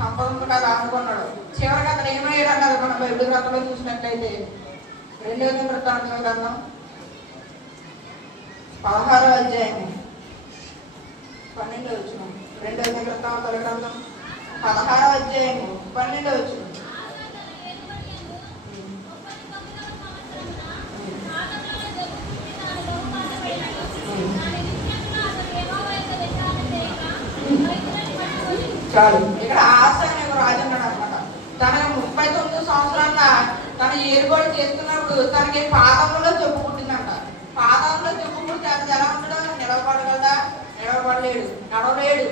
సంపద కాదు అనుకున్నాడు. చివరికి అతను ఏమయ్యాడు అన్నది మన బైబిల్ గ్రంథంలో చూసినట్లయితే 2వ వృత్తాంతముల గ్రంథం 16వ అధ్యాయము 12వ వచనం. 2వ వృత్తాంతముల గ్రంథం 16వ అధ్యాయము 12వ వచనం. చాలు. ఇక్కడ ఆశ అనే ఒక రాజు ఉన్నాడు అనమాట. తన 39 సంవత్సరాల తన ఏర్పాటు చేస్తున్నప్పుడు తనకి పాదంలో చెప్పు పుట్టిందంట. పాదంలో చెప్పు పుట్టి అది ఎలా ఉంటాడో నిలవబడగలదా? నిలవబడలేడు, నడవలేడు,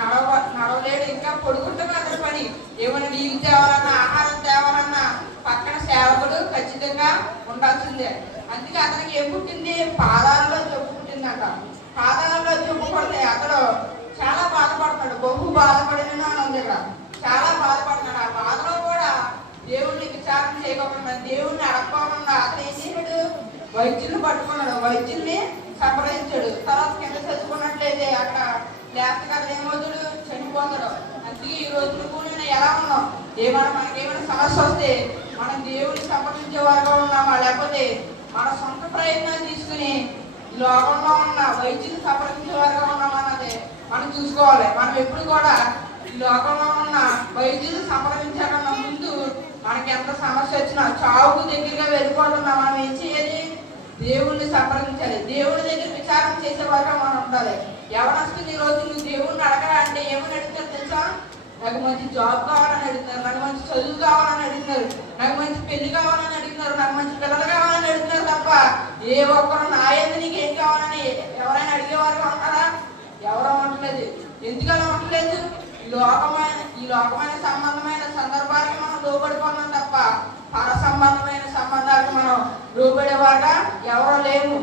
నడవలేడు. ఇంకా పొడుగుంటుంది అతని పని. ఏమైనా నీళ్ళు తేవాలన్నా, ఆహారం తేవాలన్నా పక్కన సేవకుడు ఖచ్చితంగా ఉండాల్సిందే. అందుకే అతనికి ఏం పుట్టింది? పాదాలలో చెప్పు పుట్టిందంట. పాదాలలో చెప్పు పడితే అతడు చాలా బాధపడతాడు. బహు బాధపడిన అని ఉంది ఇక్కడ. చాలా బాధపడతాడు. ఆ బాధలో కూడా దేవుడిని విచారణ చేయకుండా, దేవుడిని అడగకుండా అతను ఏం చేశాడు? వైద్యుల్ని పట్టుకున్నాడు, వైద్యుల్ని సంప్రదించాడు. తర్వాత కింద చదువుకున్నట్లయితే అక్కడ లేకపోతే అతను ఏమవుతాడు? చనిపోతాడు. అందుకే ఈ రోజు కూడా ఎలా ఉన్నాం? మనకేమైనా సమస్య వస్తే మనం దేవుడిని సంప్రదించే వారుగా ఉన్నామా, లేకపోతే మన సొంత ప్రయత్నాలు తీసుకుని లోకంలో ఉన్న వైద్యుని సంప్రదించే వారుగా ఉన్నామా అన్నది మనం చూసుకోవాలి. మనం ఎప్పుడు కూడా ఈ లోకంలో ఉన్న వైద్యులు సంప్రదించాలన్న ముందు మనకి ఎంత సమస్య వచ్చినా చావుకు దగ్గరగా వెళ్ళిపోతున్నా మనం ఏం చేయాలి? దేవుణ్ణి సంప్రదించాలి. దేవుడి దగ్గర విచారణ చేసే వారుగా మనం ఉండాలి. ఎవరొస్తుంది ఈ రోజు నువ్వు దేవుణ్ణి అడగరా అంటే ఏమని అడుగుతారు తెలుసా? నాకు మంచి జాబ్ కావాలని అడుగుతున్నారు, నాకు మంచి చదువు కావాలని అడుగుతున్నారు, నాకు మంచి పెళ్లి కావాలని అడుగుతున్నారు, నాకు మంచి పిల్లలు కావాలని అడుగుతున్నారు తప్ప ఏ ఒక్కరు నా యందు నీకు ఏం కావాలని ఎవరైనా అడిగేవారుగా ఉంటారా? ఎవరో ఉండలేదు. ఎందుకలా ఉండలేదు? ఈ లోకమైన సంబంధమైన సందర్భాలకి మనం లోబడిపోతున్నాం తప్ప పర సంబంధమైన సంబంధాలకు మనం లోబడేవారుగా ఎవరో లేము.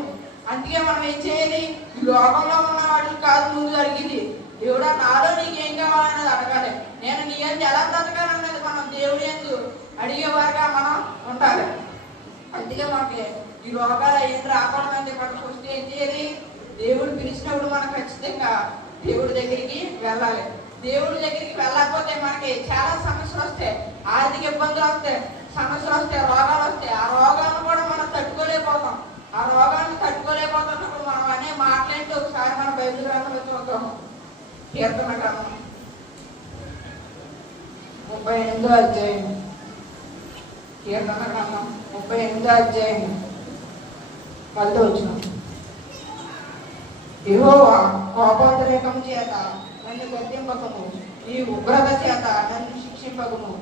అందుకే మనం ఏం చేయాలి? ఈ లోకంలో ఉన్న వాటికి కాదు ముందు అడిగింది. దేవుడా నాలో నీకేం కావాలన్నది అడగాలి. నేను నీ యందు ఎలా బ్రతకాలన్నది మనం దేవుడి యందు అడిగేవారుగా మనం ఉండాలి. అందుకే మనకి ఈ రోగాలు ఏం రాకూడదంటే మనం ఫస్ట్ ఏం చేయాలి? దేవుడు పిలిచినప్పుడు మనం ఖచ్చితంగా దేవుడి దగ్గరికి వెళ్ళాలి. దేవుడి దగ్గరికి వెళ్ళకపోతే మనకి చాలా సమస్యలు వస్తాయి, ఆర్థిక ఇబ్బందులు వస్తాయి, సమస్యలు వస్తాయి, రోగాలు వస్తాయి. ఆ రోగాలను కూడా మనం తట్టుకోలేకపోతాం. ఆ రోగాన్ని తట్టుకోలేకపోతున్నప్పుడు మనం అనే మాట్లాడి ఒకసారి మన బైబిల్ గ్రంథంలో చూద్దాము. కీర్తన గ్రంథం 38వ అధ్యాయం. కీర్తన గ్రంథం 38వ అధ్యాయం 10వ వచనం. యెహోవా కోపోద్రేకం చేత నన్ను గద్దింపకము, నీ ఉగ్రత చేత నన్ను శిక్షింపకము.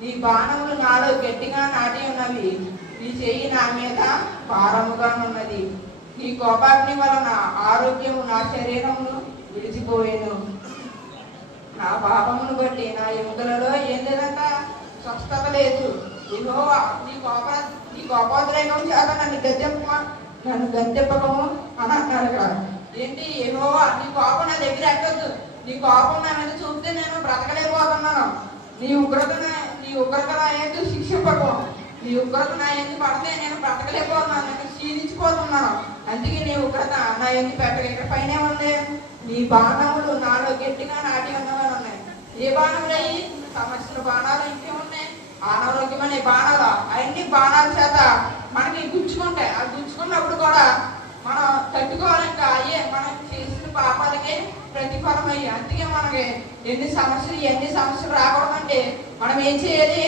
నీ బాణములు నాలో గట్టిగా నాటి ఉన్నవి, నీ చెయ్యి నా మీద భారముగా ఉన్నది. నీ కోపాగ్ని వలన ఆరోగ్యము నా శరీరమును విడిచిపోయేను. నా పాపమును బట్టి నా ఎముకలలో ఏం లేదంట? స్వస్థత లేదు. యెహోవా నీ కోపోద్రేకం చేత నన్ను గద్దెంపకము అని అంటారు ఇక్కడ. ఏంటి? యెహోవా నీ కోపం నా దగ్గర ఎక్కద్దు. నీ కోపం నా మీద చూపితే నేను బ్రతకలేకపోతున్నాను. నీ ఉగ్రత నా యందు శిక్షింపకు. నీ ఉగ్రత నా యందు పడితే నేను బ్రతకలేకపోతున్నాను, నేను క్షీణించిపోతున్నాను. అందుకే నీ ఉగ్రత నా యందు పెట్టక. ఇక్కడ పైన ఉంది, నీ బాణములు నాలో గట్టిగా నాటి ఉన్నవని ఉన్నాయి. ఏ బాణములు అయ్యి? సమస్యల బాణాలు ఇంకే ఉన్నాయి, అనారోగ్యమనే బాణాలు. అవన్నీ బాణాల చేత మనకి గుచ్చుకుంటాయి. ఆ గుచ్చుకున్నప్పుడు కూడా మనం తట్టుకోవాలంటే అయ్యే మనం చేసిన పాపాలకి ప్రతిఫలం అయ్యి. అందుకే మనకి ఎన్ని సమస్యలు రాకూడదంటే మనం ఏం చేయాలి?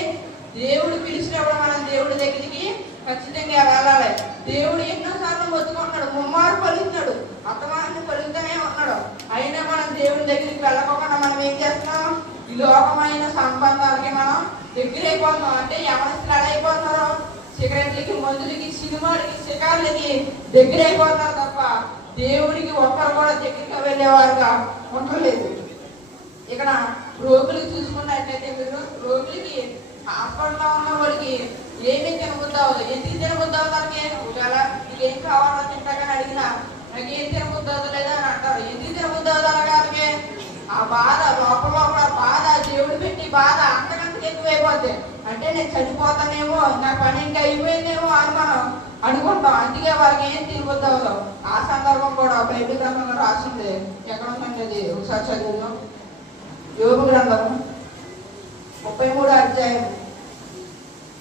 దేవుడు పిలిచినప్పుడు మనం దేవుడి దగ్గరికి ఖచ్చితంగా వెళ్ళాలి. దేవుడు ఎన్నోసార్లు మొత్తుకుంటున్నాడు, ముమ్మారు పలుకుతున్నాడు, అత్తమాన్ని పలుకుతూనే ఉన్నాడు. అయినా మనం దేవుడి దగ్గరికి వెళ్ళకుండా మనం ఏం చేస్తున్నాం? ఈ లోకమైన సంబంధాలకి మనం దగ్గరైపోతున్నాం. అంటే ఎవరిస్తులు అడైపోతున్నారు? సిగరెట్లకి, మందులకి, సినిమాలకి, షికార్లకి దగ్గరైపోతున్నారు తప్ప దేవుడికి ఒక్కరు కూడా దగ్గరగా వెళ్ళేవారుగా ఉండలేదు. ఇక్కడ రోగులకి చూసుకున్నట్లయితే మీరు రోగులకి హాస్పిటల్లో ఉన్న వాడికి ఏమీ తినబుద్ధి అవ్వదు. ఎందుకు తినబుద్ధి అవుతానికి? ఒకవేళ నీకు ఏం కావాలో తింటాకని అడిగినా నాకు ఏం తినబుద్ధి అవ్వలేదా అని అంటారు. ఎందుకు తినబుద్ధి అవుతారు కాదు? ఆ బాధ లోపల బాధ, దేవుడు పెట్టి బాధ అంతకంతకు ఎక్కువైపోద్ది. అంటే నేను చనిపోతానేమో, నా పని ఇంకా అయిపోయిందేమో అని మనం అనుకుంటాం. అందుకే వారికి ఏం తినబుద్ధి అవ్వదు. ఆ సందర్భం కూడా బైబిల్ గ్రంథంలో రాసింది. ఎక్కడ ఉందండి అది? ఒకసారి చదువుదాం. యోబు గ్రంథం అధ్యాయం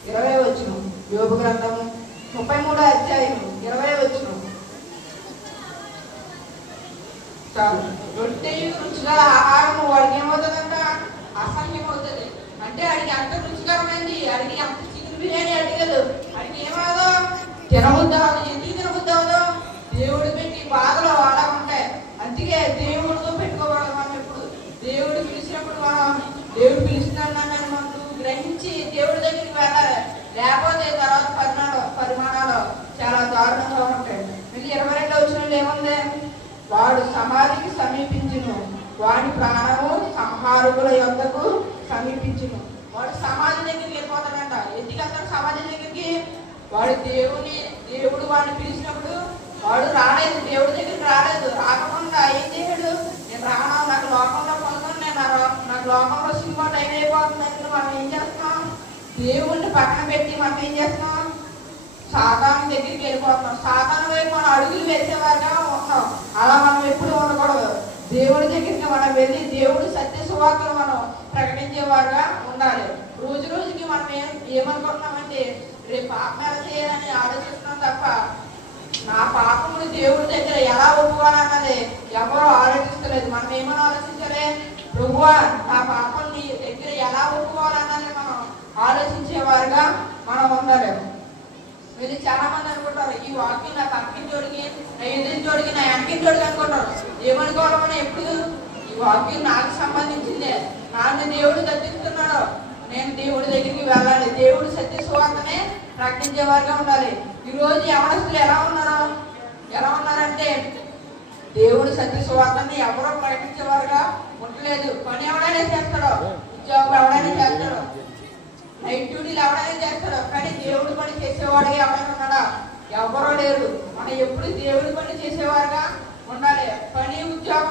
20 వచనం. యోబు గ్రంథము 33 అధ్యాయం 20 వచనం. చాలు. రొట్టె రుచిగల ఆహారం వాడికి ఏమవుతుందంట? అసహ్యం అవుతుంది. అంటే అడిగి అంత రుచికరమైంది, అడిగి అంత చికెన్ బిర్యానీ అడిగదు, అడిగి ఏమవుదో తినబుద్దావు. ఎందుకు తినబుద్దావుదో? దేవుడు పెట్టి బాధలు అలా ఉంటాయి. అందుకే దేవుడితో పెట్టుకోవాలి. మనం ఎప్పుడు దేవుడు పిలిచినప్పుడు మనం దేవుడు పిలుస్తున్నాడని మనం గ్రహించి దేవుడి దగ్గరికి వెళ్ళాలి. లేకపోతే తర్వాత పరిమాణాలు చాలా దారుణంగా ఉంటాయి. మళ్ళీ 22 వచనంలో ఏముంది? వాడు సమాధికి సమీపించును, వాడి ప్రాణము సంహారకుల యొద్దకు సమీపించును. వాడు సమాధి దగ్గరికి వెళ్ళిపోతాడంట. ఎందుకు వెళ్తాడు సమాధి దగ్గరికి? వాడు దేవుడు వాడిని పిలిచినప్పుడు వాడు రాలేదు, దేవుడి దగ్గరికి రాలేదు. రాకుండా ఏం చేయడు? నేను రాను, నాకు లోకంలో పొందను, నాకు లోకంలో సినిమా టైం అయిపోతుందని మనం ఏం చేస్తున్నాం? దేవుడిని పక్కన పెట్టి మనం ఏం చేస్తున్నాం? సాతాను దగ్గరికి వెళ్ళిపోతున్నాం. సాతాను వైపు మనం అడుగులు వేసేవారుగా ఉన్నాం. అలా మనం ఎప్పుడు ఉండకూడదు. దేవుడి దగ్గరికి మనం వెళ్ళి దేవుడు సత్య సువార్తను మనం ప్రకటించేవారుగా ఉండాలి. రోజు రోజుకి మనం ఏమనుకుంటున్నామంటే రేపు పాపం ఎలా చేయాలని ఆలోచిస్తున్నాం తప్ప నా పాపములు దేవుడి దగ్గర ఎలా ఒప్పుకోవాలన్నది ఎవరో ఆలోచిస్తలేదు. మనం ఏమని ఆలోచించాలి? ప్రభువా నా పాపం నీ దగ్గర ఎలా ఒప్పుకోవాలన్నది మనం ఆలోచించేవారుగా మనం ఉండాలి. మీరు చాలా మంది అనుకుంటారు ఈ వాక్యం నా పక్కన జోడికి, నా ఎదురు జోడికి, నా వెనక జోడికి అనుకుంటారు. ఏమనుకోవడం మనం ఎప్పుడు ఈ వాక్యం నాకు సంబంధించిందే, నన్ను దేవుడు దర్శిస్తున్నాడు, నేను దేవుడి దగ్గరికి వెళ్ళాలి, దేవుడు సత్య సువార్తనే ప్రకటించేవారుగా ఉండాలి. ఈరోజు యవనస్తులు ఎలా ఉన్నారంటే దేవుడు సత్య సువార్తని ఎవరో ప్రకటించేవారుగా ఉండలేదు. పని ఎవడైనా చేస్తాడో, ఉద్యోగం ఎవడైనా చేస్తాడో, నైట్ డ్యూటీలు ఎవడైనా చేస్తాడో, కానీ దేవుడి పని చేసేవాడుగా ఎవరైనా ఉన్నాడా? ఎవరో లేరు. మనం ఎప్పుడు దేవుడి పని చేసేవారుగా ఉండాలి. పని ఉద్యోగం